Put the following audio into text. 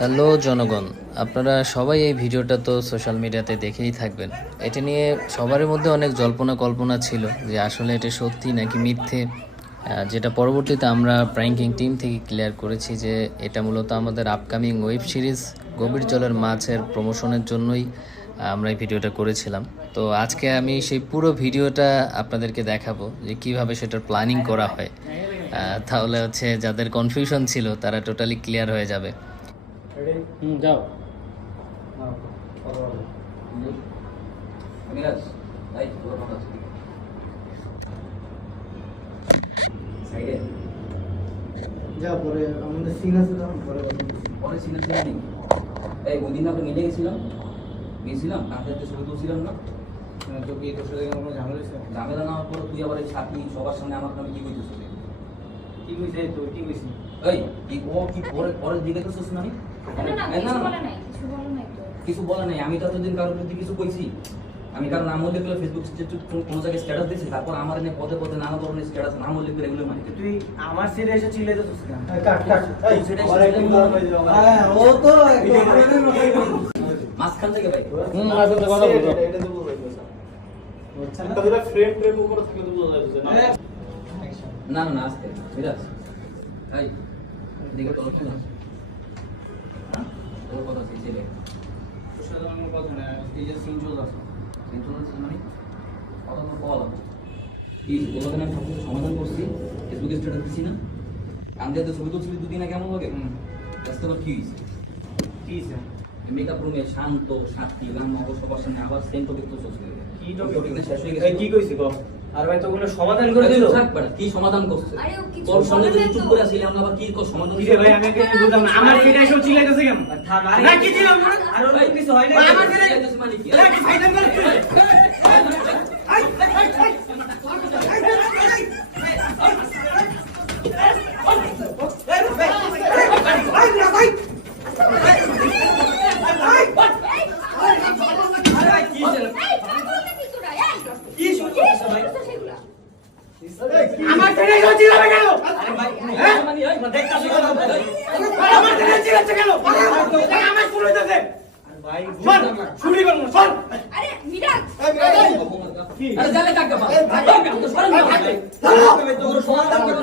Hello জনগণ, আপনারা সবাই এই ভিডিওটা তো সোশ্যাল মিডিয়াতে দেখেই থাকবেন। এটা নিয়ে সবার মধ্যে অনেক জল্পনা কল্পনা ছিল যে আসলে এটা সত্যি নাকি মিথ্যে, যেটা পরবর্তীতে আমরা প্র্যাঙ্কিং টিম থেকে ক্লিয়ার করেছি যে এটা মূলত আমাদের আপকামিং ওয়েব সিরিজ গভীর জলের মাছের প্রমোশনের জন্যই আমরা এই ভিডিওটা করেছিলাম। তো আজকে আমি সেই পুরো ভিডিওটা আপনাদেরকে দেখাবো যে কিভাবে সেটার প্ল্যানিং করা হয়। তাহলে হচ্ছে যাদের কনফিউশন ছিল তারা টোটালি ক্লিয়ার হয়ে যাবে। যাও যা পরে আমাদের সিন আছে তখন পরে সিন আছে নেই। এই ওই দিন আমরা মিলে গেছিলাম কাঁধে ছবি তুলছিলাম না, তো কি তোর সাথে কোনো ঝামেলা হয়েছে? ঝামেলা না হওয়ার পর তুই আবার এই সাথী সবার সামনে আমার নামে কি কইছিস? কি কইছে তুই কি কইছিস? এই কি পরের দিকে তো শুনছ না? কিছু বলে নাই। আমি তো এতদিন কারোর প্রতি কিছু কইছি? আমি কারণ নাম উল্লেখ করে ফেসবুক কোনো জায়গায় স্ট্যাটাস দিয়েছি, তারপর আমার এনে পদে পদে নানা ধরনের স্ট্যাটাস নাম উল্লেখ করে এগুলো মানে তুই আমার সিটে এসে চিল্লাইতে তুই না। হ্যাঁ ও তো মাঝখান থেকে ভাই আসলে কথা বলবো এটা তো বলবো আচ্ছা না তাহলে ফ্রেম ফ্রেম উপরে থাকলে তো বোঝা যাচ্ছে না। না না আসতে বিরাজ ভাই দেখে তো লক্ষ্য না। হ্যাঁ তোর কথা ছিল তোর সাথে আমার কথা না, এই যে সিন চল আছে কিন্তু মানে কথা তো বলা এই বলতে না সব সমাধান করছি, ফেসবুকে স্ট্যাটাস দিছি না, কান্দে তো ছবি তুলছিলি দুদিন আগে কেমন লাগে কাস্টমার কি হইছে কি স্যার মেকআপ রুমে শান্ত সাথী গান মগ সবার সামনে আবার সেম টপিক তো চলছে কি টপিক না শেষ হয়ে এই গেছে কি কইছি গো? আর ভাই তো কোনো সমাধান করে দিল? থাক বড় কি সমাধান করছে আরে ও কিছু তোর সামনে যদি বলে নাই চুপ তো। মানে করে আসলে আমরা আবার কি সমাধান কি রে ভাই আমি কি বুঝলাম না, আমার সিটে এসে চিল্লাইতেছে কেন? থাম না কি ছিল আর ওর কিছু হয় না আমার সিটে মানে কি কি ফাইনাল করে তুই আমার সিটে এসে চিল্লাবে কেন? আরে ভাই মানে এই দেখতাছি আমার সিটে চিল্লাচ্ছে কেন? আমার শুরু হইতাছে ভাই শোন শুরু করব শোন আরে মিরাজ আরে জালে কাকা ভাই তো সরেন না ভাই তোর সমাধান করে